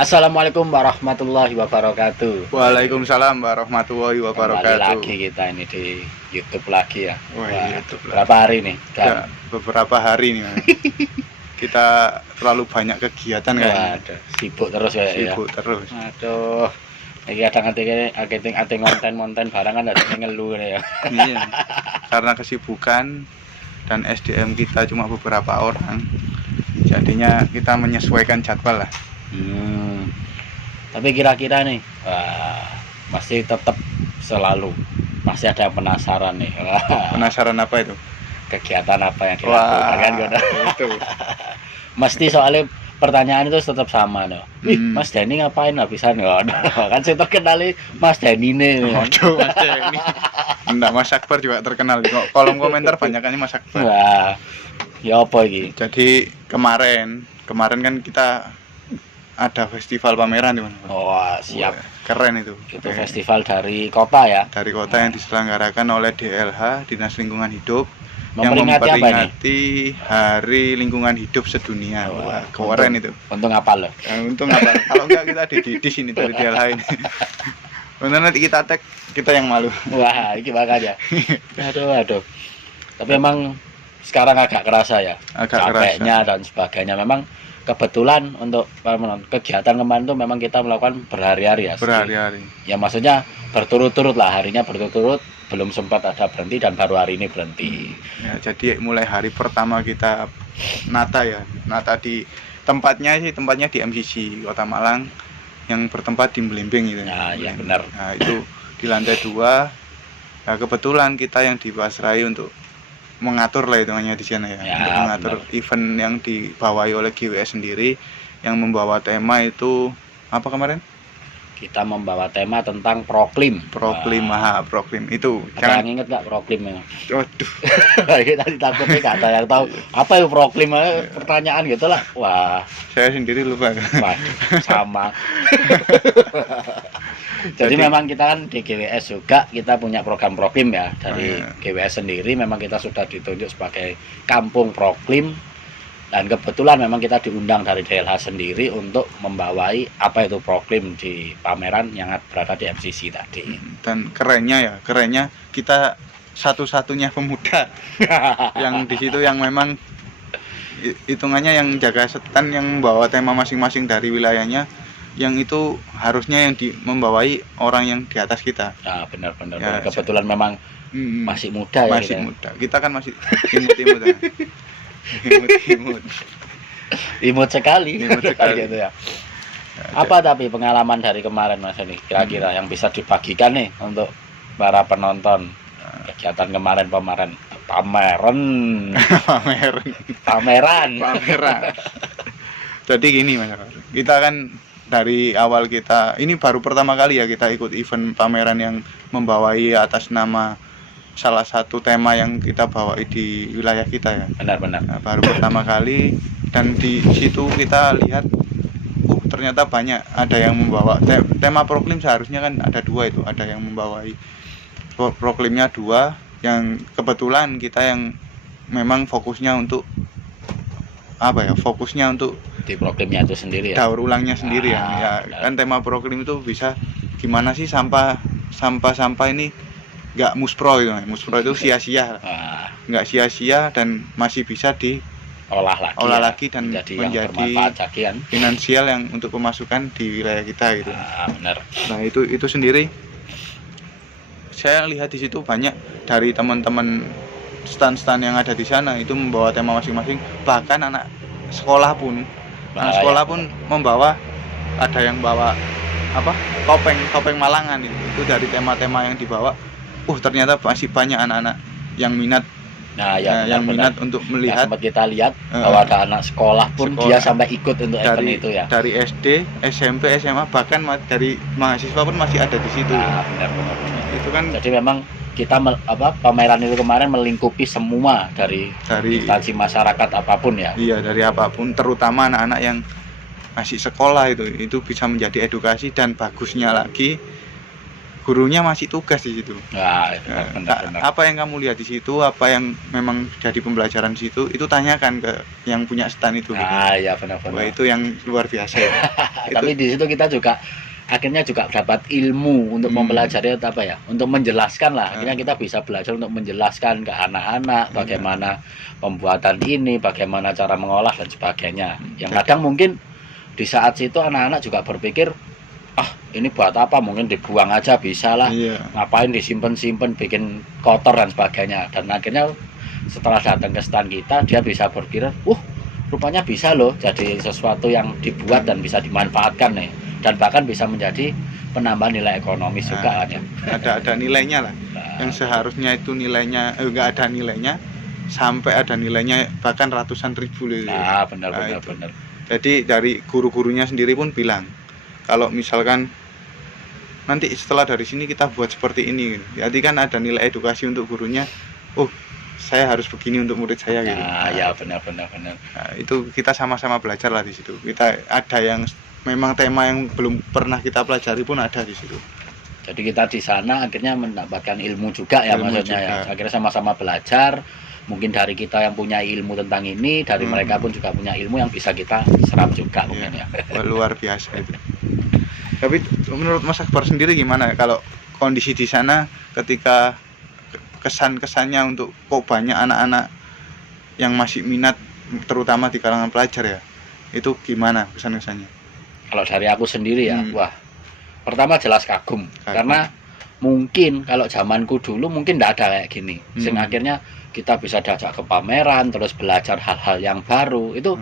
Assalamualaikum warahmatullahi wabarakatuh. Waalaikumsalam warahmatullahi Kembali wabarakatuh. lagi kita ini di YouTube lagi ya. Wah, Wah, YouTube lagi. berapa hari nih? Ya, beberapa hari nih Mas. Kita terlalu banyak kegiatan kan. Waduh, sibuk terus ya. Sibuk terus. Aduh. Iki kadang konten barang kan ada ngeluh ya. Iya. Karena kesibukan dan SDM kita cuma beberapa orang. Jadinya kita menyesuaikan jadwal lah. Tapi kira-kira nih, masih tetap selalu masih ada yang penasaran nih. Penasaran apa itu? Kegiatan apa yang dilakukan kan gitu. Itu. Mesti soalnya pertanyaan itu tetap sama no. Mas Denny ngapain habisan ya? Kan saya terkenal Mas Denny nih. Waduh, Mas Denny. Enggak, Mas Akbar juga terkenal. Kolom komentar banyakannya Mas Akbar. Wah. Ya apa iki? Jadi kemarin kan kita ada festival pameran di mana? Wah, siap. Wah, keren itu. Itu festival dari kota ya. Dari kota yang diselenggarakan oleh DLH, Dinas Lingkungan Hidup, Memperingati yang apa nih? Hari Lingkungan Hidup Sedunia. Wah, keren itu. Untung apa loh? Untung apa? Kalau enggak kita di sini dari DLH ini. Benar, nanti kita tag, kita yang malu. Wah, ini makanya. Aduh. Tapi emang sekarang agak kerasa ya. Agak capeknya kerasa. dan sebagainya. Memang kebetulan untuk kegiatan kemarin itu memang kita melakukan berhari-hari ya. Berhari-hari. Ya maksudnya berturut-turut lah, harinya berturut-turut, belum sempat ada berhenti dan baru hari ini berhenti. Ya, jadi mulai hari pertama kita nata di tempatnya di MCC Kota Malang yang bertempat di Melimbing gitu. Nah, ya benar. Nah, itu di lantai 2. Nah, kebetulan kita yang dipasrai untuk mengatur lah hitungannya di sana ya, untuk mengatur event yang dibawahi oleh GWS sendiri, yang membawa tema itu apa kemarin? Kita membawa tema tentang proklim. Proklim, proklim itu. Jangan inget nggak proklim? Waduh. Kita takutnya nggak ada yang tahu apa itu proklim, pertanyaan gitu lah. Wah, saya sendiri lupa. waduh, sama. Jadi memang kita kan di GWS juga kita punya program proklim ya. Dari GWS sendiri memang kita sudah ditunjuk sebagai kampung proklim, dan kebetulan memang kita diundang dari DLH sendiri untuk membawai apa itu proklim di pameran yang berada di MCC tadi. Dan kerennya kita satu-satunya pemuda yang di situ yang memang hitungannya yang jaga stand, yang membawa tema masing-masing dari wilayahnya, yang itu harusnya yang membawai orang yang di atas kita. Nah, benar-benar Ya, kebetulan memang masih muda ya. Masih muda. Kita kan masih imut-imut. Imut sekali. Gitu ya. Ya, Apa tapi pengalaman dari kemarin Mas ini kira-kira yang bisa dibagikan nih untuk para penonton kegiatan kemarin pameran. Jadi gini Mas, kita kan dari awal kita ini baru pertama kali ya kita ikut event pameran yang membawai atas nama salah satu tema yang kita bawa di wilayah kita ya. Benar-benar. Nah, baru pertama kali, dan di situ kita lihat ternyata banyak, ada yang membawa tema proklim. Seharusnya kan ada 2 itu, ada yang membawai proklimnya 2, yang kebetulan kita yang memang fokusnya untuk Di proklimnya itu sendiri ya. daur ulangnya sendiri ya. Kan tema proklim itu bisa gimana sih sampah ini nggak muspro itu sia-sia, nggak sia-sia dan masih bisa diolah lagi dan menjadi finansial yang untuk pemasukan di wilayah kita gitu. Benar. Nah itu sendiri saya lihat di situ banyak dari teman-teman stand-stand yang ada di sana itu membawa tema masing-masing, bahkan anak sekolah pun membawa, ada yang bawa topeng Malangan itu dari tema-tema yang dibawa. Ternyata masih banyak anak-anak yang minat. Yang minat untuk melihat. Sempat kita lihat bahwa ada anak sekolah pun dia sampai ikut untuk event itu ya. Dari SD, SMP, SMA, bahkan dari mahasiswa pun masih ada di situ. Benar. Itu kan. Jadi memang kita pameran itu kemarin melingkupi semua dari instansi masyarakat apapun ya. Iya, dari apapun, terutama anak-anak yang masih sekolah itu bisa menjadi edukasi. Dan bagusnya lagi gurunya masih tugas di situ. Nah, benar. Apa yang kamu lihat di situ, apa yang memang jadi pembelajaran di situ, itu tanyakan ke yang punya stand itu. Nah, ya Wah, benar. itu yang luar biasa ya. Tapi di situ kita juga akhirnya juga dapat ilmu untuk mempelajari apa ya, untuk menjelaskan lah. Akhirnya kita bisa belajar untuk menjelaskan ke anak-anak bagaimana pembuatan ini, bagaimana cara mengolah dan sebagainya. Yang kadang mungkin di saat situ anak-anak juga berpikir, ini buat apa, mungkin dibuang aja bisa lah, ngapain disimpan bikin kotor dan sebagainya. Dan akhirnya setelah datang ke stand kita, dia bisa berpikir, rupanya bisa loh jadi sesuatu yang dibuat dan bisa dimanfaatkan nih, dan bahkan bisa menjadi penambah nilai ekonomis juga kan ya. Ada nilainya lah. Yang seharusnya itu nilainya enggak ada nilainya, sampai ada nilainya bahkan ratusan ribu loh. Nah, benar. Jadi dari guru-gurunya sendiri pun bilang, kalau misalkan nanti setelah dari sini kita buat seperti ini, jadi kan ada nilai edukasi untuk gurunya. Saya harus begini untuk murid saya gitu. Ya benar. Nah, itu kita sama-sama belajar lah di situ. Kita ada yang memang tema yang belum pernah kita pelajari pun ada di situ. Jadi kita di sana akhirnya mendapatkan ilmu juga ya, maksudnya ya. Akhirnya sama-sama belajar. Mungkin dari kita yang punya ilmu tentang ini, dari mereka pun juga punya ilmu yang bisa kita serap juga mungkin ya. Luar biasa itu. Tapi menurut Mas Akbar sendiri gimana kalau kondisi di sana ketika kesan-kesannya untuk kok banyak anak-anak yang masih minat, terutama di kalangan pelajar ya, itu gimana kesan-kesannya? Kalau dari aku sendiri ya, pertama jelas kagum. Karena mungkin kalau zamanku dulu mungkin tidak ada kayak gini. Sehingga akhirnya kita bisa diajak ke pameran, terus belajar hal-hal yang baru. Itu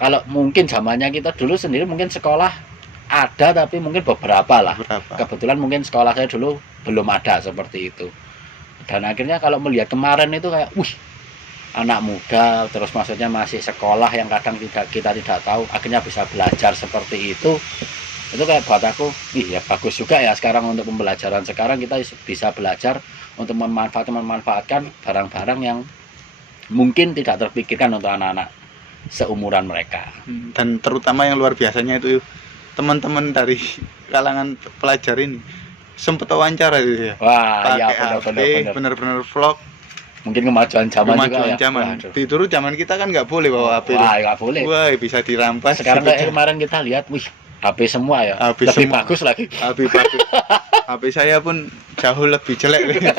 kalau mungkin zamannya kita dulu sendiri mungkin sekolah ada, tapi mungkin beberapa lah. Kebetulan mungkin sekolah saya dulu belum ada seperti itu. Dan akhirnya kalau melihat kemarin itu kayak, anak muda, terus maksudnya masih sekolah yang kadang kita tidak tahu, akhirnya bisa belajar seperti itu kayak buat aku, ya bagus juga ya sekarang untuk pembelajaran sekarang kita bisa belajar untuk memanfaatkan barang-barang yang mungkin tidak terpikirkan untuk anak-anak seumuran mereka. Dan terutama yang luar biasanya itu teman-teman dari kalangan pelajar ini sempat wawancara gitu ya. Wah, ya benar-benar vlog. Mungkin kemajuan zaman juga ya. Dulu zaman kita kan nggak boleh bawa HP. Wah, nggak boleh. Wah, bisa dirampas. Sekarang kayak kemarin kita lihat, HP semua ya. Lebih bagus lagi. HP bagus. HP saya pun jauh lebih jelek.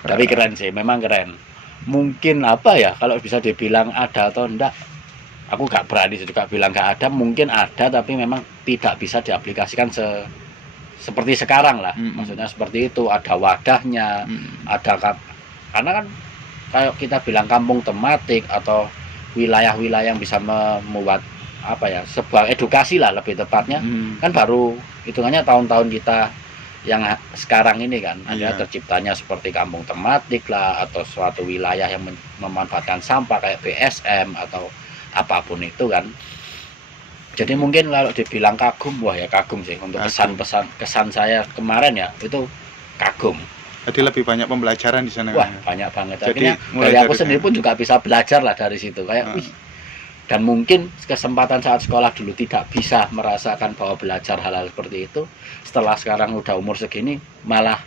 Tapi keren sih, memang keren. Mungkin apa ya, kalau bisa dibilang ada atau enggak, aku nggak berani juga bilang nggak ada. Mungkin ada, tapi memang tidak bisa diaplikasikan seperti sekarang lah. Maksudnya seperti itu, ada wadahnya, karena kan kayak kita bilang kampung tematik atau wilayah-wilayah yang bisa membuat apa ya, sebuah edukasi lah lebih tepatnya, kan baru hitungannya tahun-tahun kita yang sekarang ini kan, ada terciptanya seperti kampung tematik lah, atau suatu wilayah yang memanfaatkan sampah kayak BSM atau apapun itu kan. Jadi mungkin kalau dibilang kagum, wah ya kagum sih untuk kesan saya kemarin ya, itu kagum. Jadi lebih banyak pembelajaran di sana. Wah, banyak banget. Jadi dari aku sendiri pun juga bisa belajar lah dari situ. Kayak dan mungkin kesempatan saat sekolah dulu tidak bisa merasakan bahwa belajar hal-hal seperti itu. Setelah sekarang udah umur segini, malah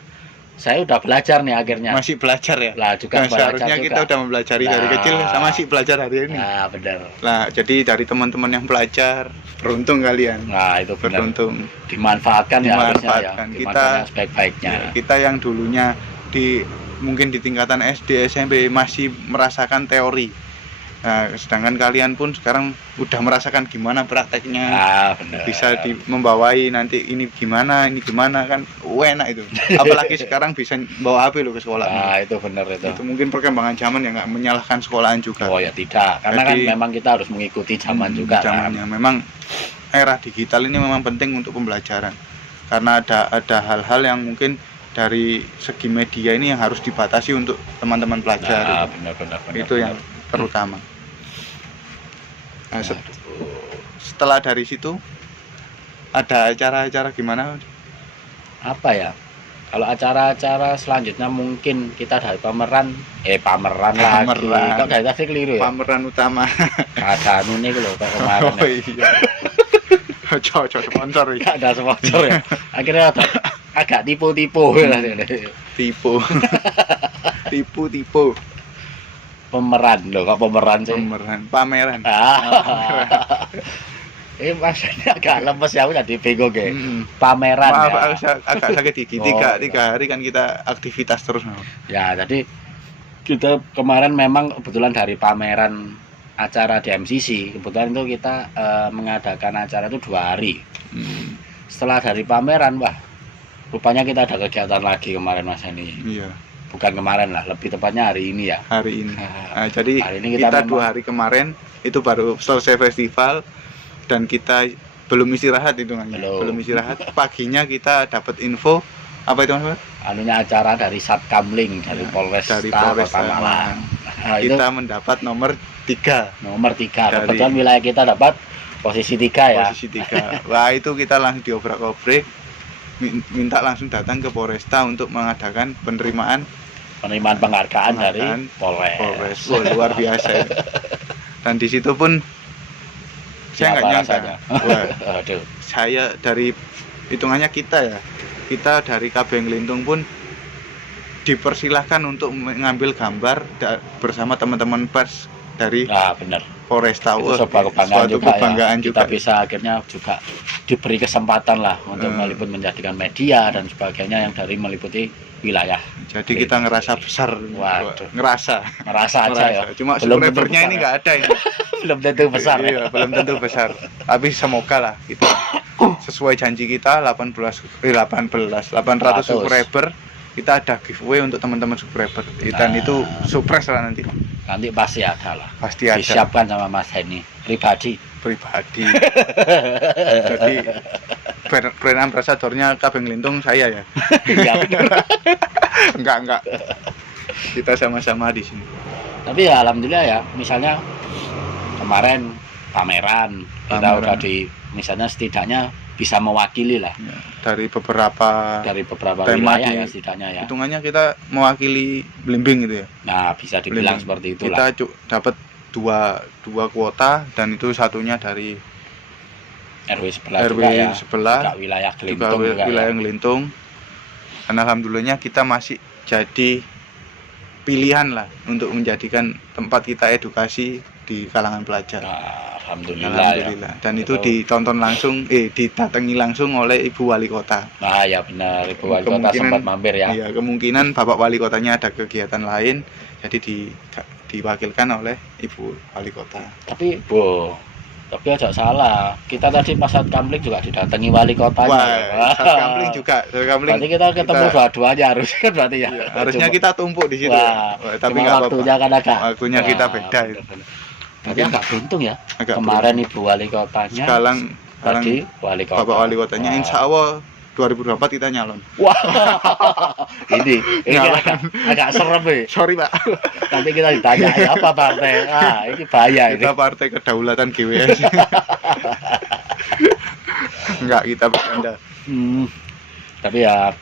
saya udah belajar nih akhirnya. Masih belajar ya? Lah juga seharusnya juga. Kita udah mempelajari dari kecil, sama masih belajar hari ini. Nah, benar. Nah, jadi dari teman-teman yang belajar, beruntung kalian. Nah, itu benar. Beruntung. Dimanfaatkan ya harusnya ya. Kita sebaik-baiknya. Ya, kita yang dulunya mungkin di tingkatan SD, SMP masih merasakan teori. Nah, sedangkan kalian pun sekarang udah merasakan gimana prakteknya. Benar. Bisa membawai nanti ini gimana kan enak itu. Apalagi sekarang bisa bawa HP lo ke sekolah. Itu benar itu. Itu mungkin perkembangan zaman yang nggak menyalahkan sekolahan juga. Oh ya tidak, karena jadi, kan memang kita harus mengikuti zaman juga. Zamannya kan. Memang era digital ini memang penting untuk pembelajaran. Karena ada hal-hal yang mungkin dari segi media ini yang harus dibatasi untuk teman-teman pelajar. Benar. Itu yang terutama. Nah, setelah dari situ ada acara-acara gimana? Apa ya? Kalau acara-acara selanjutnya mungkin kita dari pameran lagi. Kok dari tadi keliru ya? Pameran utama. Ada anu nih loh kayak kemarin. Iya. Cocok sponsor iki. Nggak ada sponsor ya. Akhirnya agak tipu-tipu lah. Tipu. Tipu. Pemeran loh, kok pemeran sih? Pameran. Ini maksudnya agak lemes ya, aku jadi bingung ya. Pameran Maaf, ya. agak sakit gigi. Tiga hari kan kita aktivitas terus. Ya, jadi kita kemarin memang kebetulan dari pameran acara di MCC, kebetulan itu kita mengadakan acara itu 2 hari. Setelah dari pameran, wah, rupanya kita ada kegiatan lagi kemarin Mas Heni. Iya. Bukan kemarin lah, lebih tepatnya hari ini ya. Hari ini. Nah, jadi hari ini kita memang 2 hari kemarin itu baru selesai festival dan kita belum istirahat hitungannya. Belum istirahat. Paginya kita dapat info apa itu Mas? Anunya acara dari Satkamling dari Polres Kota Malang. Nah, kita mendapat nomor 3. Nomor 3. Kebetulan wilayah kita dapat posisi 3 ya. Posisi 3. Wah, itu kita langsung diobrak-abrik, minta langsung datang ke Polresta untuk mengadakan penerimaan penghargaan dari Polres. Wah, luar biasa ya. Dan di situ pun saya nggak nyangka. Wah, saya dari hitungannya kita dari KB Nglintung pun dipersilahkan untuk mengambil gambar bersama teman-teman pers dari benar. Polresta. Itu sebuah kebanggaan juga. Kita bisa akhirnya juga diberi kesempatan lah untuk meliput, menjadikan media dan sebagainya yang dari meliputi wilayah. Jadi kita ngerasa besar. Waduh. Ngerasa aja ya. Cuma subscribernya ini nggak ada ini. Belum tentu besar. Iya, belum tentu besar. Tapi semoga lah kita sesuai janji kita 800 subscriber kita ada giveaway untuk teman-teman subscriber. Dan itu surprise lah nanti. Nanti pasti ada lah. Pasti ada. Disiapkan sama Mas Heni pribadi. Jadi brand ambassadornya KB Nglintung saya ya. Iya benar. Enggak. Kita sama-sama di sini. Tapi ya alhamdulillah ya, misalnya kemarin pameran. Kita udah misalnya setidaknya bisa mewakili lah ya, dari beberapa wilayah ya setidaknya ya. Hitungannya kita mewakili Blimbing gitu ya. Nah, bisa dibilang seperti itu lah. Kita dapat dua kuota dan itu satunya dari RW sebelah juga wilayah Nglintung. Dan alhamdulillahnya kita masih jadi pilihan lah untuk menjadikan tempat kita edukasi di kalangan pelajar. Alhamdulillah. Ya. Dan itu ditonton langsung, didatangi langsung oleh Ibu Wali Kota. Nah ya benar, Ibu Wali Kota sempat mampir ya. Iya, kemungkinan Bapak Wali Kotanya ada kegiatan lain, jadi diwakilkan oleh Ibu Wali Kota. Tapi agak salah. Kita tadi pas Satkamling juga didatangi Wali Kotanya. Wah, Satkamling juga. Berarti kita ketemu dua-duanya harusnya kan berarti ya. Iya, harusnya kita tumpuk di situ. Tapi nggak apa-apa. Waktunya kita beda. Berarti agak beruntung ya. Kemarin Ibu Wali Kotanya. Sekarang Wali Kota. Bapak Wali Kotanya. Insya Allah 2024 kita nyalon. Wah, ini agak serem ya. Sorry Pak. Nanti kita ditanya apa partai. Ini bahaya ini. Kita Partai Kedaulatan GWS. Enggak, kita bercanda. Tapi ya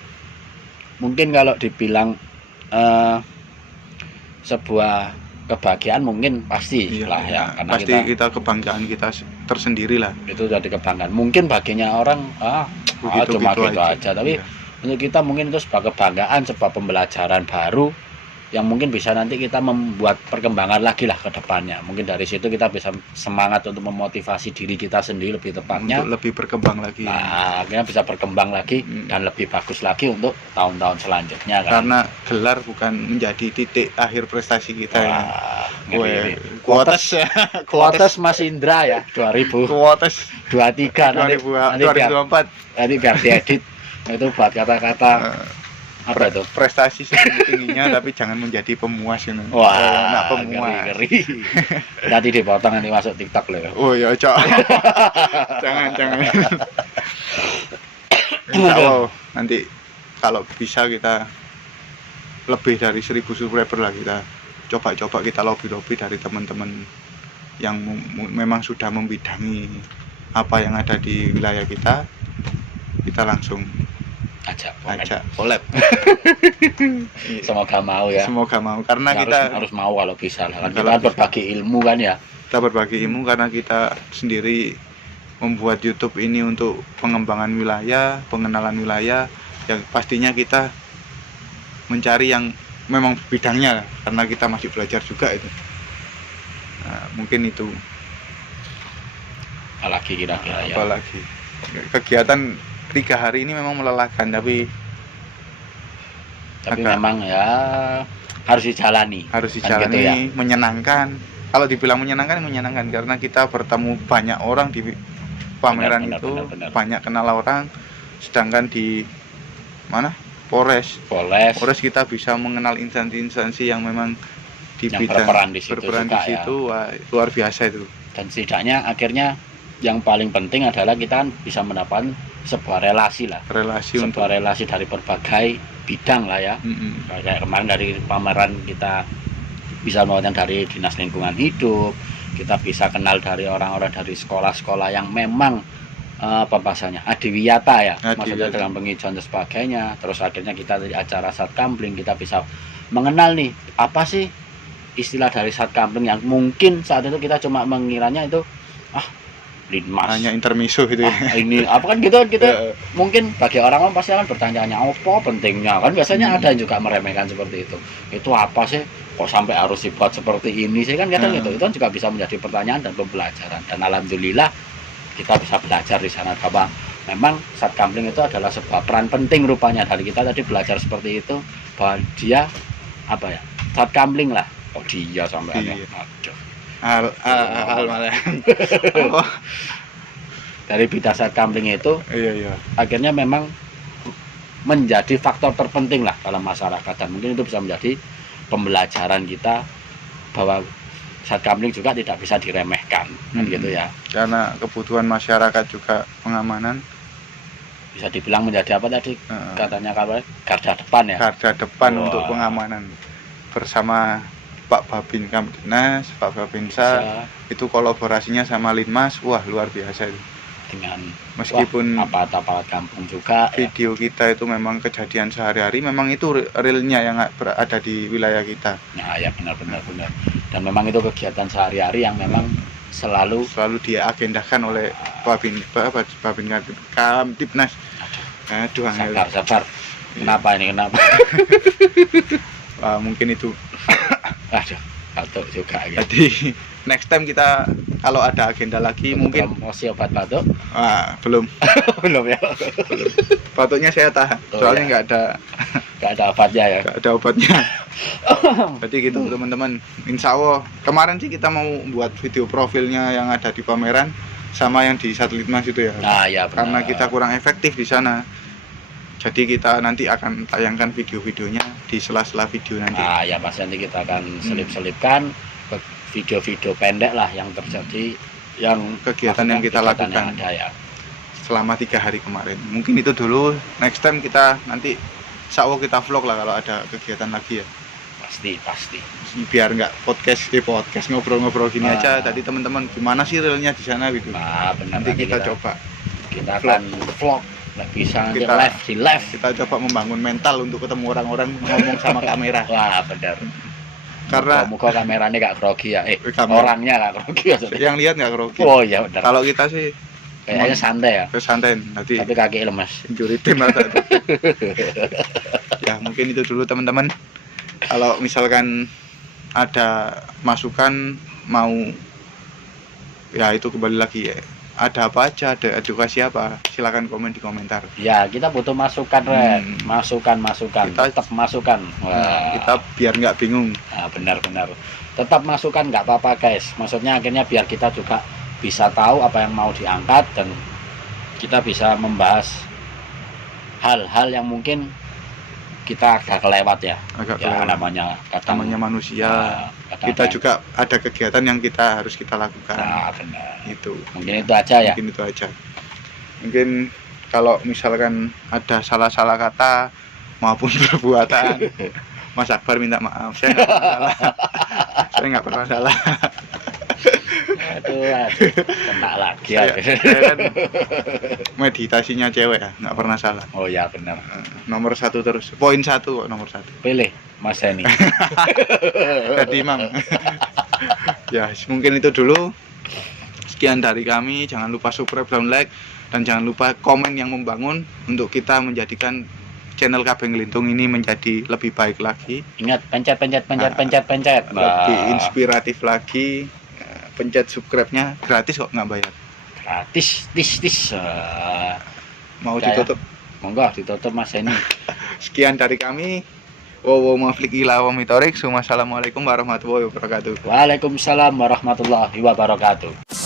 mungkin kalau dibilang sebuah kebahagiaan mungkin pasti lah ya, karena pasti kita kebanggaan kita tersendiri lah. Itu jadi kebanggaan. Mungkin baginya orang cuma gitu aja. Tapi untuk kita mungkin itu sebuah kebanggaan, sebuah pembelajaran baru yang mungkin bisa nanti kita membuat perkembangan lagi lah ke depannya. Mungkin dari situ kita bisa semangat untuk memotivasi diri kita sendiri lebih tepatnya. Untuk lebih berkembang lagi. Nah, akhirnya bisa berkembang lagi dan lebih bagus lagi untuk tahun-tahun selanjutnya. Karena gelar bukan menjadi titik akhir prestasi kita ya. Kuotas Mas Indra ya 2000. Kuotas 23 2024. Nanti biar diedit itu buat kata-kata apa itu? Prestasi setinggi-tingginya tapi jangan menjadi pemuas ini. Wah, pemuas. Ngeri. Nanti dipotong nanti masuk TikTok loh. Oh ya, Cok. jangan. Insya Allah nanti kalau bisa kita lebih dari 1000 subscriber lah, kita coba kita lobby dari teman-teman yang memang sudah membidangi apa yang ada di wilayah kita langsung ajak collab. Semoga mau ya. Semoga mau karena kita harus mau kalau bisa lah. Kan kita berbagi ilmu kan ya. Kita berbagi ilmu karena kita sendiri membuat YouTube ini untuk pengembangan wilayah, pengenalan wilayah, yang pastinya kita mencari yang memang bidangnya, karena kita masih belajar juga itu. Nah, mungkin itu. Apalagi kira-kira ya. Apalagi kegiatan 3 hari ini memang melelahkan, tapi memang ya harus dijalani. Harus kan dijalani, gitu ya. menyenangkan. Kalau dibilang menyenangkan karena kita bertemu banyak orang di pameran itu, banyak kenal orang. Sedangkan di mana? Polres kita bisa mengenal instansi-instansi yang memang di yang bidang berperan di situ, wah, luar biasa itu. Dan setidaknya akhirnya yang paling penting adalah kita kan bisa mendapatkan sebuah relasi dari berbagai bidang lah ya. Kayak kemarin dari pameran kita bisa mendapatkan dari Dinas Lingkungan Hidup, kita bisa kenal dari orang-orang dari sekolah-sekolah yang memang bahasanya adiwiyata ya, maksudnya dalam penghijauan dan sebagainya. Terus akhirnya kita di acara Satkamling kita bisa mengenal nih apa sih istilah dari Satkamling yang mungkin saat itu kita cuma mengiranya itu linmas, hanya intermiso gitu ya. Ini apa kan gitu mungkin bagi orang pasti akan bertanya-tanya apa pentingnya, kan biasanya ada yang juga meremehkan seperti itu apa sih kok sampai harus dibuat seperti ini sih, kan kadang itu kan juga bisa menjadi pertanyaan dan pembelajaran. Dan alhamdulillah kita bisa belajar di sana bahwa memang Satkamling itu adalah sebuah peran penting rupanya. Dari kita tadi belajar seperti itu bahwa dia apa ya, Satkamling lah. Oh dia sampai Al malah. Dari bidang Satkamling itu iya. Akhirnya memang menjadi faktor terpenting lah dalam masyarakat, dan mungkin itu bisa menjadi pembelajaran kita bahwa Satkamling juga tidak bisa diremehkan, kan gitu ya. Karena kebutuhan masyarakat juga pengamanan. Bisa dibilang menjadi apa tadi katanya garda depan ya. Garda depan untuk pengamanan bersama Pak Babin Kamtibnas, Pak Babinsa, itu kolaborasinya sama Linmas, wah luar biasa itu. Dengan meskipun aparat kampung juga video kita itu memang kejadian sehari-hari, memang itu realnya yang ada di wilayah kita. Nah ya benar. Dan memang itu kegiatan sehari-hari yang memang selalu diagendakan oleh Babin Kamtibnas. Aduh, sabar. Kenapa? Mungkin itu. Aduh, batuk juga ya. Jadi next time kita kalau ada agenda lagi mungkin promosi obat batuk. Belum. Belum ya. Batuknya saya tahan. Soalnya nggak ada obatnya ya. Nggak ada obatnya. Berarti gitu teman-teman. Insya Allah kemarin sih kita mau buat video profilnya yang ada di pameran sama yang di Satellitmas itu ya. Ya karena kita kurang efektif di sana. Jadi kita nanti akan tayangkan video-videonya di sela-sela video nanti. Ya pasti nanti kita akan selip-selipkan video-video pendek lah yang terjadi, yang kegiatan yang kita lakukan ada ya selama 3 hari kemarin. Mungkin itu dulu. Next time kita nanti insya Allah kita vlog lah kalau ada kegiatan lagi ya. Pasti. Biar nggak podcast ngobrol-ngobrol gini aja. Tadi teman-teman gimana sih realnya di sana gitu. Benar. Nanti kita coba. Kita akan vlog. Nggak bisa di live. Kita coba membangun mental untuk ketemu orang-orang, ngomong sama kamera. Wah benar. Karena muka kameranya nggak grogi ya. Orangnya nggak grogi ya. Yang lihat nggak grogi. Oh iya benar. Kalau kita sih kayaknya santai ya. Santai nanti. Tapi kaki lemas. Injury tim atau ya mungkin itu dulu teman-teman. Kalau misalkan ada masukan mau ya itu kembali lagi ya. Ada apa aja, ada edukasi apa, silakan komen di komentar. Ya kita butuh masukan, masukan. Kita tetap masukan. Kita biar nggak bingung. Benar. Tetap masukan nggak apa-apa guys. Maksudnya akhirnya biar kita juga bisa tahu apa yang mau diangkat dan kita bisa membahas hal-hal yang mungkin kita agak kelewat ya. Namanya manusia. Kita juga ada kegiatan yang kita harus kita lakukan. Benar. Itu. Mungkin itu aja ya. Mungkin kalau misalkan ada salah-salah kata maupun perbuatan, Mas Akbar minta maaf. Saya nggak pernah salah. Aduh, kena lagi saya kan meditasinya cewek ya, nggak pernah salah. Oh ya benar. Nomor 1 terus, poin 1 kok nomor 1. Pilih Mas Heni. Jadi Imam. Ya mungkin itu dulu. Sekian dari kami, jangan lupa subscribe dan like, dan jangan lupa komen yang membangun untuk kita menjadikan channel KB Ngelintung ini menjadi lebih baik lagi, Ingat, pencet. lebih inspiratif lagi. Pencet subscribe-nya gratis kok, nggak bayar. Gratis, tis. Mau Ya, ditutup? Monggo ditutup Mas ini. Sekian dari kami. Wassalamualaikum warahmatullahi wabarakatuh. Waalaikumsalam warahmatullahi wabarakatuh.